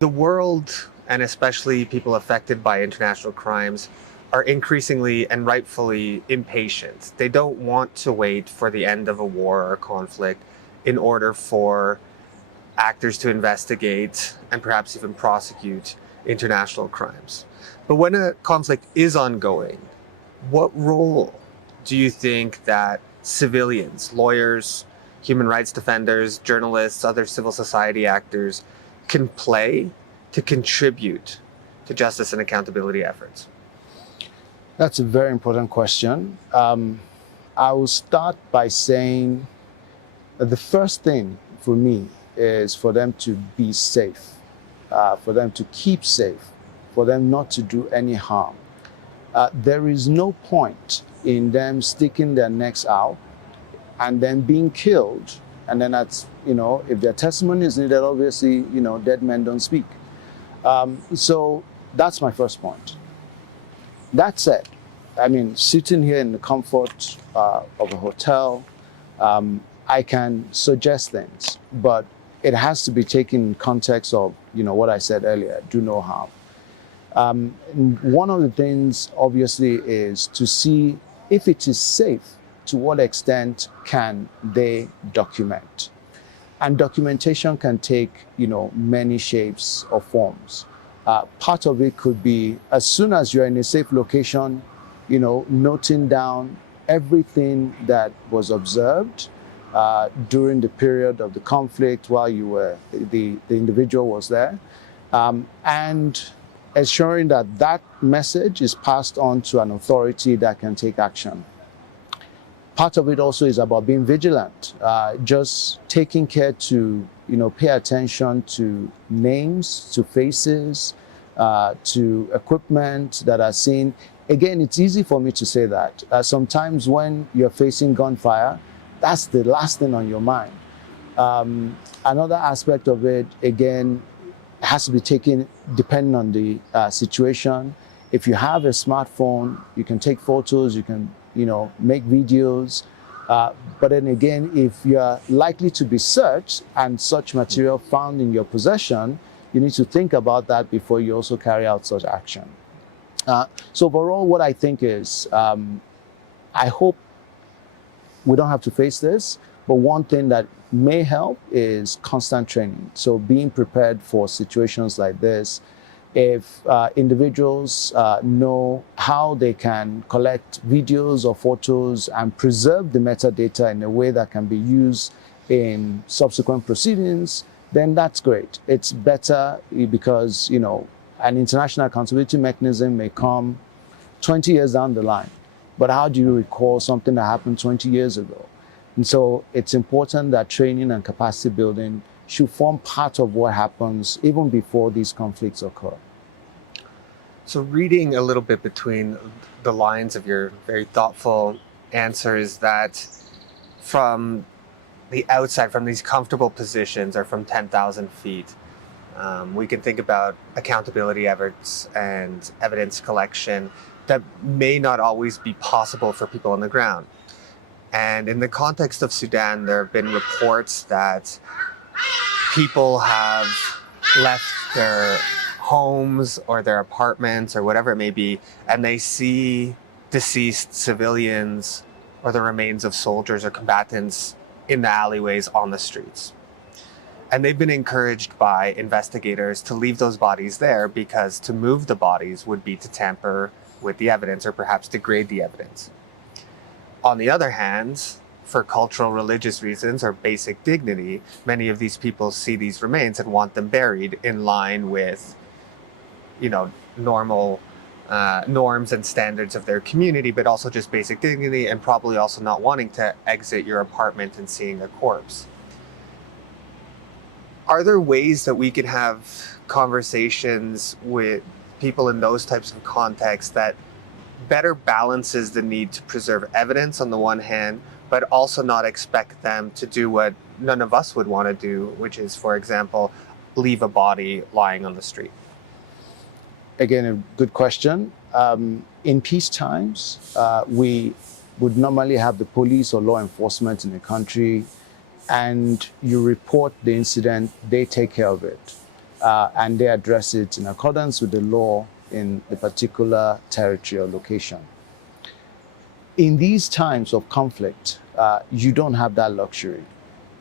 The world, and especially people affected by international crimes, are increasingly and rightfully impatient. They don't want to wait for the end of a war or conflict in order for actors to investigate and perhaps even prosecute international crimes. But when a conflict is ongoing, what role do you think that civilians, lawyers, human rights defenders, journalists, other civil society actors can play to contribute to justice and accountability efforts? That's a very important question. I will start by saying that the first thing for me is for them to be safe, for them to keep safe, for them not to do any harm. There is no point in them sticking their necks out and then being killed. And then that's, if their testimony is needed, obviously, dead men don't speak. So that's my first point. That said, sitting here in the comfort of a hotel, I can suggest things, but it has to be taken in context of, what I said earlier, do no harm. One of the things, obviously, is to see if it is safe, to what extent can they document? And documentation can take, many shapes or forms. Part of it could be, as soon as you're in a safe location, noting down everything that was observed during the period of the conflict while the individual was there, and ensuring that that message is passed on to an authority that can take action. Part of it also is about being vigilant, just taking care to, pay attention to names, to faces, to equipment that are seen. Again, it's easy for me to say that. Sometimes when you're facing gunfire, that's the last thing on your mind. Another aspect of it, again, has to be taken depending on the situation. If you have a smartphone, you can take photos, you can, make videos. But then again, if you're likely to be searched and such material found in your possession, you need to think about that before you also carry out such action. So overall, what I think is, I hope we don't have to face this, but one thing that may help is constant training. So being prepared for situations like this. If individuals know how they can collect videos or photos and preserve the metadata in a way that can be used in subsequent proceedings, then that's great. It's better because, an international accountability mechanism may come 20 years down the line. But how do you recall something that happened 20 years ago? And so it's important that training and capacity building should form part of what happens even before these conflicts occur. So reading a little bit between the lines of your very thoughtful answers, that from the outside, from these comfortable positions or from 10,000 feet, we can think about accountability efforts and evidence collection that may not always be possible for people on the ground. And in the context of Sudan, there have been reports that people have left their homes or their apartments or whatever it may be, and they see deceased civilians or the remains of soldiers or combatants in the alleyways on the streets. And they've been encouraged by investigators to leave those bodies there because to move the bodies would be to tamper with the evidence or perhaps degrade the evidence. On the other hand, for cultural, religious reasons or basic dignity, many of these people see these remains and want them buried in line with, normal norms and standards of their community, but also just basic dignity and probably also not wanting to exit your apartment and seeing a corpse. Are there ways that we can have conversations with people in those types of contexts that better balances the need to preserve evidence on the one hand, but also not expect them to do what none of us would want to do, which is, for example, leave a body lying on the street? Again, a good question. In peace times, we would normally have the police or law enforcement in the country, and you report the incident, they take care of it. and they address it in accordance with the law in the particular territory or location. In these times of conflict, you don't have that luxury.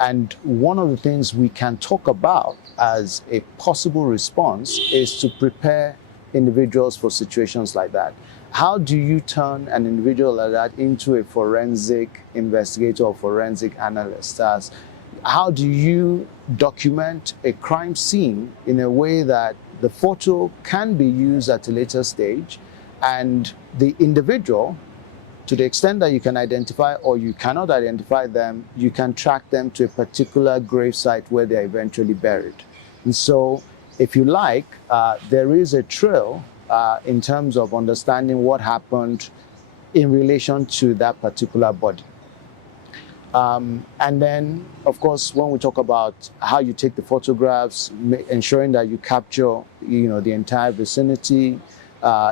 And one of the things we can talk about as a possible response is to prepare individuals for situations like that. How do you turn an individual like that into a forensic investigator or forensic analyst? How do you document a crime scene in a way that the photo can be used at a later stage, and the individual, to the extent that you can identify or you cannot identify them, you can track them to a particular gravesite where they're eventually buried. And so, if you like, there is a trail in terms of understanding what happened in relation to that particular body. And then, of course, when we talk about how you take the photographs, ensuring that you capture, the entire vicinity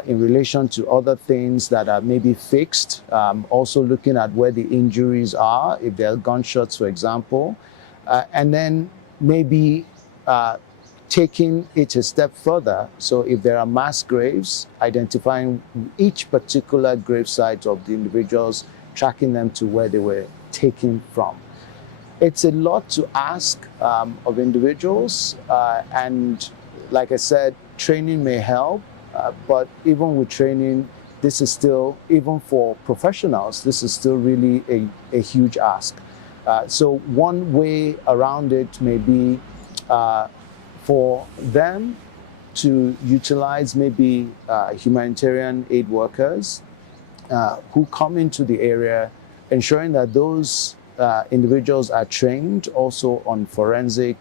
in relation to other things that are maybe fixed. Also looking at where the injuries are, if there are gunshots, for example, and then maybe taking it a step further. So if there are mass graves, identifying each particular gravesite of the individuals, tracking them to where they were taken from. It's a lot to ask of individuals, and like I said, training may help, but even with training, this is still, even for professionals, this is still really a huge ask. So one way around it may be for them to utilize maybe humanitarian aid workers who come into the area, ensuring that those individuals are trained also on forensic,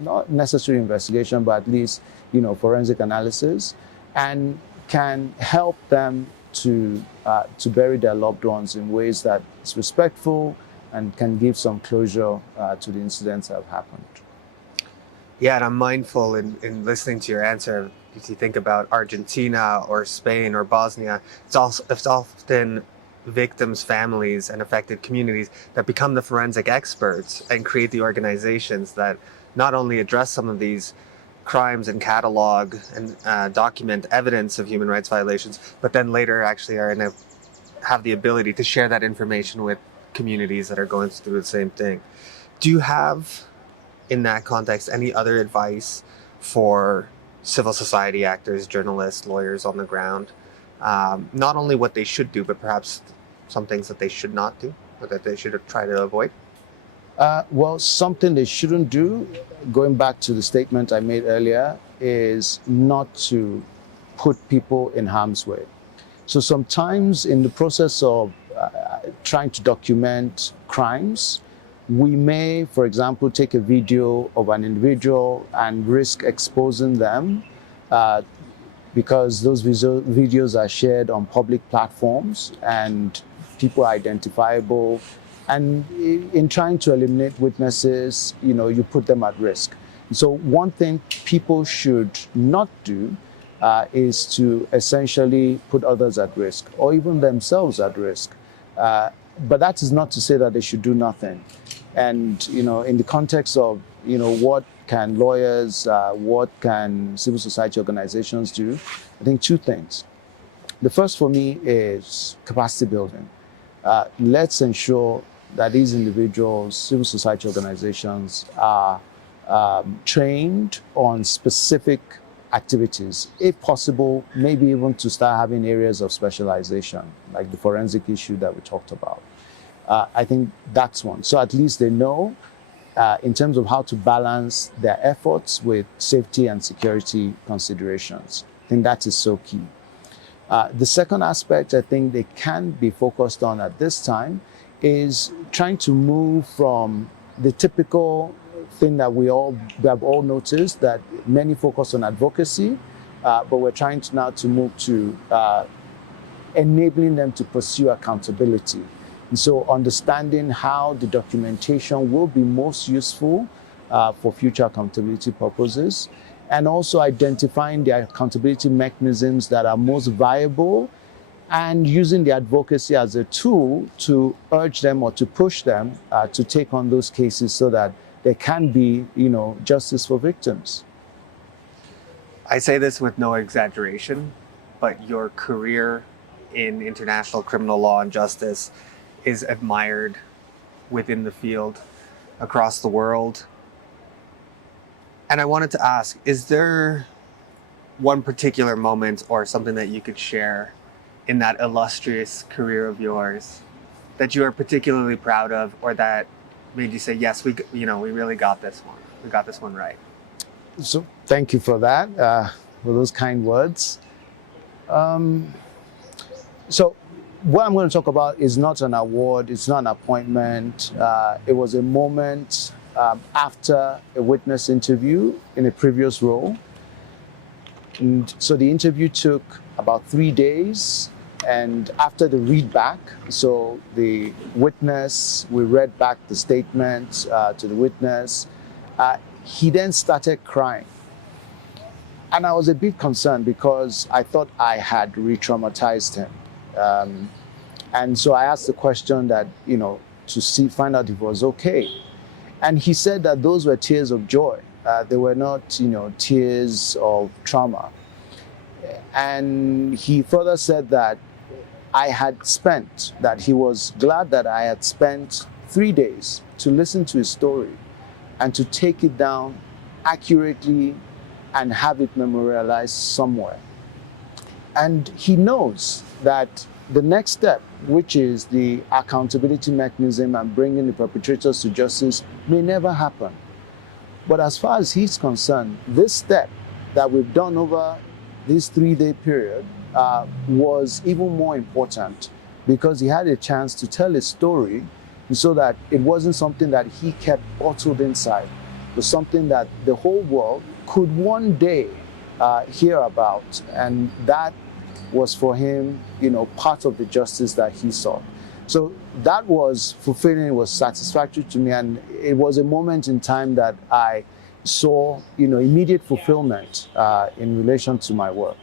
not necessarily investigation, but at least, forensic analysis, and can help them to bury their loved ones in ways that is respectful and can give some closure to the incidents that have happened. Yeah, and I'm mindful in listening to your answer, if you think about Argentina or Spain or Bosnia, it's often victims' families and affected communities that become the forensic experts and create the organizations that not only address some of these crimes and catalog and document evidence of human rights violations, but then later actually have the ability to share that information with communities that are going through the same thing. Do you have, in that context, any other advice for civil society actors, journalists, lawyers on the ground? Not only what they should do, but perhaps some things that they should not do, or that they should try to avoid? Well, something they shouldn't do, going back to the statement I made earlier, is not to put people in harm's way. So sometimes in the process of trying to document crimes, we may, for example, take a video of an individual and risk exposing them because those videos are shared on public platforms and people are identifiable. And in trying to eliminate witnesses, you put them at risk. So one thing people should not do is to essentially put others at risk or even themselves at risk. But that is not to say that they should do nothing. And, in the context of, what can lawyers, what can civil society organizations do, I think two things. The first for me is capacity building. Let's ensure that these individuals, civil society organizations, are trained on specific activities. If possible, maybe even to start having areas of specialization, like the forensic issue that we talked about. I think that's one. So at least they know in terms of how to balance their efforts with safety and security considerations. I think that is so key. The second aspect I think they can be focused on at this time is trying to move from the typical thing that we have all noticed, that many focus on advocacy, but we're trying now to move to enabling them to pursue accountability. And so understanding how the documentation will be most useful for future accountability purposes, and also identifying the accountability mechanisms that are most viable, and using the advocacy as a tool to urge them or to push them to take on those cases so that there can be, justice for victims. I say this with no exaggeration, but your career in international criminal law and justice is admired within the field across the world. And I wanted to ask, is there one particular moment or something that you could share in that illustrious career of yours that you are particularly proud of, or that made you say, yes, we really got this one. We got this one right. So thank you for that, for those kind words. So what I'm going to talk about is not an award, it's not an appointment. It was a moment after a witness interview in a previous role. And so the interview took about 3 days. And after the read back, so the witness, we read back the statement to the witness, he then started crying. And I was a bit concerned because I thought I had re-traumatized him. And so I asked the question that, to find out if it was okay. And he said that those were tears of joy. They were not, tears of trauma. And he further said that he was glad that I had spent 3 days to listen to his story and to take it down accurately and have it memorialized somewhere. And he knows that the next step, which is the accountability mechanism and bringing the perpetrators to justice, may never happen. But as far as he's concerned, this step that we've done over this 3-day period was even more important because he had a chance to tell his story so that it wasn't something that he kept bottled inside. It was something that the whole world could one day hear about. And that was for him, part of the justice that he sought. So that was fulfilling, it was satisfactory to me. And it was a moment in time that I saw, immediate fulfillment in relation to my work.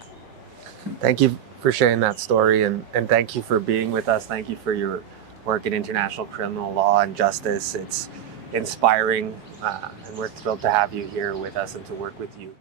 Thank you for sharing that story, and thank you for being with us. Thank you for your work in international criminal law and justice. It's inspiring, and we're thrilled to have you here with us and to work with you.